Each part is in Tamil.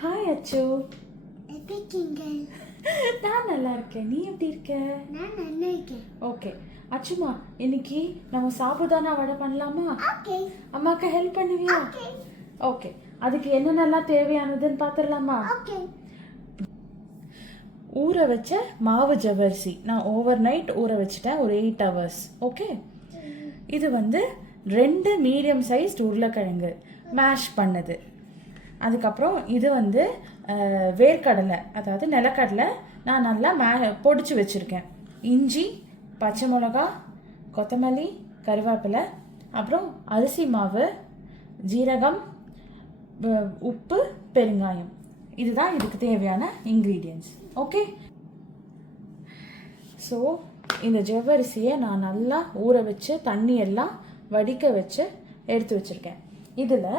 ஹாய் அச்சு. எப்படி இருக்கீங்க? நான் நல்லா இருக்கேன். நீ எப்படி இருக்க? நான் நல்லா இருக்கேன். ஓகே அச்சுமா, இன்னைக்கு நம்ம சாபுதானா வடை பண்ணலாமா? ஓகே. அம்மாக்கு ஹெல்ப் பண்ணுவியா? ஓகே. ஓகே, அதுக்கு என்னென்னலாம் தேவையானதுன்னு பார்த்துடலாமா? ஓகே. ஊற வச்ச மாவு ஜவ்வரிசி நான் ஓவர் நைட் ஊற வச்சுட்டேன், ஒரு 8 hours. ஓகே, இது வந்து 2 மீடியம் சைஸ்ட் உருளைக்கிழங்கு மேஷ் பண்ணது. அதுக்கப்புறம் இது வந்து வேர்க்கடலை, அதாவது நிலக்கடலை நான் நல்லா பொடிச்சு வச்சுருக்கேன். இஞ்சி, பச்சை மிளகா, கொத்தமல்லி, கருவேப்பிலை, அப்புறம் அரிசி மாவு, ஜீரகம், உப்பு, பெருங்காயம். இதுதான் இதுக்கு தேவையான இன்க்ரீடியன்ட்ஸ். ஓகே, ஸோ இந்த ஜவ்வரிசியை நான் நல்லா ஊற வச்சு தண்ணி எல்லாம் வடிக்க வச்சு எடுத்து வச்சுருக்கேன். இதில்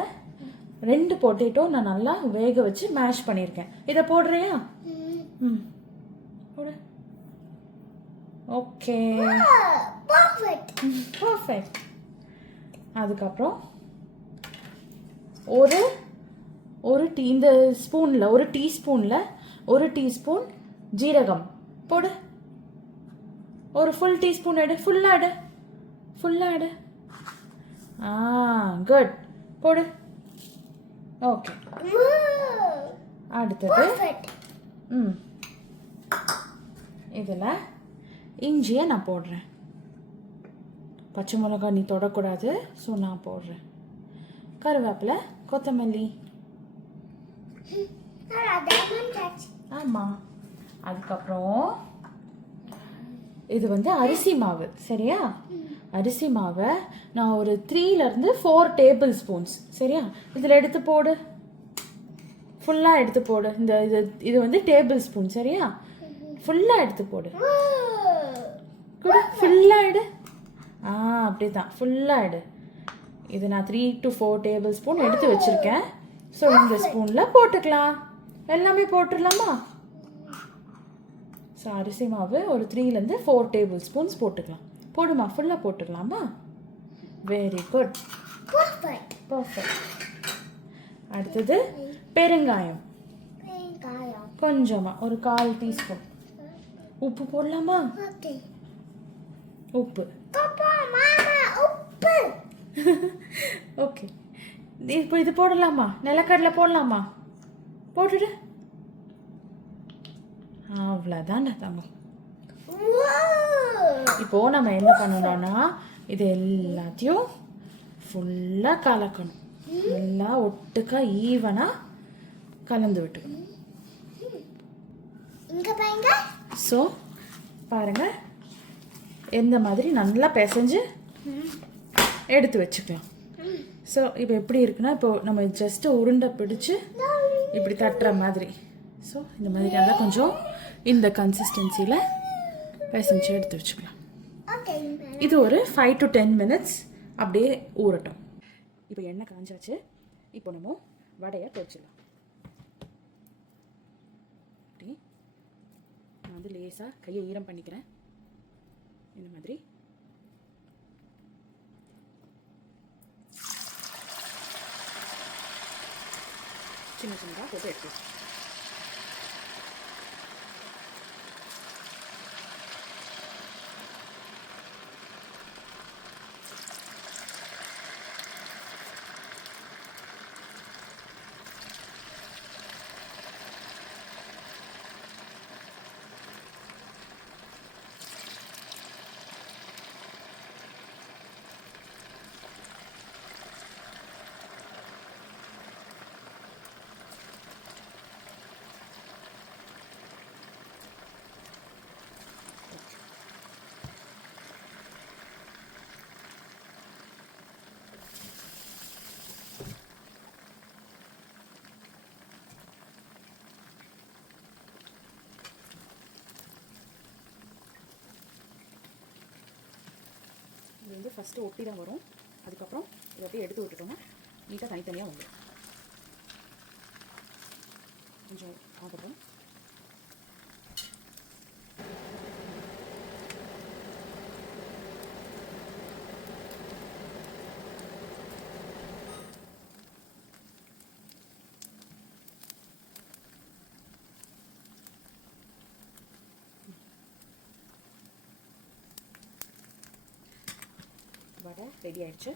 2 பொட்டேட்டோ நான் நல்லா வேக வச்சு மேஷ் பண்ணியிருக்கேன். இதை போடுறியா? ம், போடு. Okay, perfect. அதுக்கப்புறம் இந்த ஸ்பூனில், ஒரு டீஸ்பூனில் 1 டீஸ்பூன் ஜீரகம் போடு. ஒரு ஃபுல் டீஸ்பூன் எடு, ஃபுல்லாக எடு. குட், போடு. ஓகே, அடுத்தது இதில் இஞ்சியை நான் போடுறேன். பச்சை மிளகா நீ தொடக்கூடாது, ஸோ நான் போடுறேன். கருவேப்பிலை, கொத்தமல்லி. ஆமாம். அதுக்கப்புறம் இது வந்து அரிசி மாவு, சரியா? அரிசி மாவை நான் ஒரு 3 to 4 டேபிள் ஸ்பூன்ஸ், சரியா? இதில் எடுத்து போடு, ஃபுல்லாக எடுத்து போடு. இது வந்து டேபிள் ஸ்பூன், சரியா? ஃபுல்லாக எடுத்து போடு. ஃபுல்லாக எடு. அப்படி தான், ஃபுல்லாக எடு. இது நான் 3 to 4 டேபிள் ஸ்பூன் எடுத்து வச்சுருக்கேன். ஸோ இந்த ஸ்பூனில் போட்டுக்கலாம். எல்லாமே போட்டுடலாமா? ஸோ அரிசி மாவு ஒரு 3 to 4 டேபிள் ஸ்பூன்ஸ் போட்டுக்கலாம். போடுமா, ஃபுல்லாக போட்டுடலாமா? Very good, perfect. அடுத்தது பெருங்காயம், கொஞ்சமாக ஒரு 1/4 டீஸ்பூன். உப்பு போடலாமா? உப்பு. ஓகே, இப்போ இது போடலாமா? நிலக்கடலை போடலாமா? போட்டுடு. அவ்வளோதான்டா தங்கம். இப்போது நம்ம என்ன பண்ணணும்னா, இது எல்லாத்தையும் ஃபுல்லாக கலக்கணும். நல்லா ஒட்டுக்கா ஈவனாக கலந்து விட்டுக்கணும். ஸோ பாருங்கள், எந்த மாதிரி நல்லா பிசைஞ்சு எடுத்து வச்சுக்கலாம். ஸோ இப்போ எப்படி இருக்குன்னா, இப்போ நம்ம ஜஸ்ட்டு உருண்டை பிடிச்சி இப்படி தட்டுற மாதிரி. ஸோ இந்த மாதிரி நல்லா கொஞ்சம் இந்த கன்சிஸ்டன்சியில் பிசைஞ்சு எடுத்து வச்சுக்கலாம். இது ஒரு 5 to 10 minutes அப்படியே ஊறட்டும். இப்போ எண்ணெய் காஞ்சாச்சு. இப்போ நம்ம வடையை பொரிச்சிடலாம். அப்படி நான் வந்து லேசாக கையை ஈரம் பண்ணிக்கிறேன். இந்த மாதிரி சின்ன சின்னதாக போட்டு எடுத்து. இது வந்து ஃபஸ்ட்டு ஒட்டி தான் வரும். அதுக்கப்புறம் இதை அப்படியே எடுத்து விட்டுட்டோம்னா நீட்டாக தனித்தனியாக வந்துடும். கொஞ்சம் ஆகட்டும். வடை ரெடி ஆயிடுச்சு.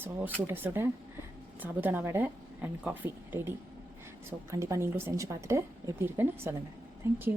ஸோ சுட சுட சாபுதானா வடை அண்ட் காஃபி ரெடி. ஸோ கண்டிப்பாக நீங்களும் செஞ்சு பார்த்துட்டு எப்படி இருக்குன்னு சொல்லுங்கள். தேங்க்யூ.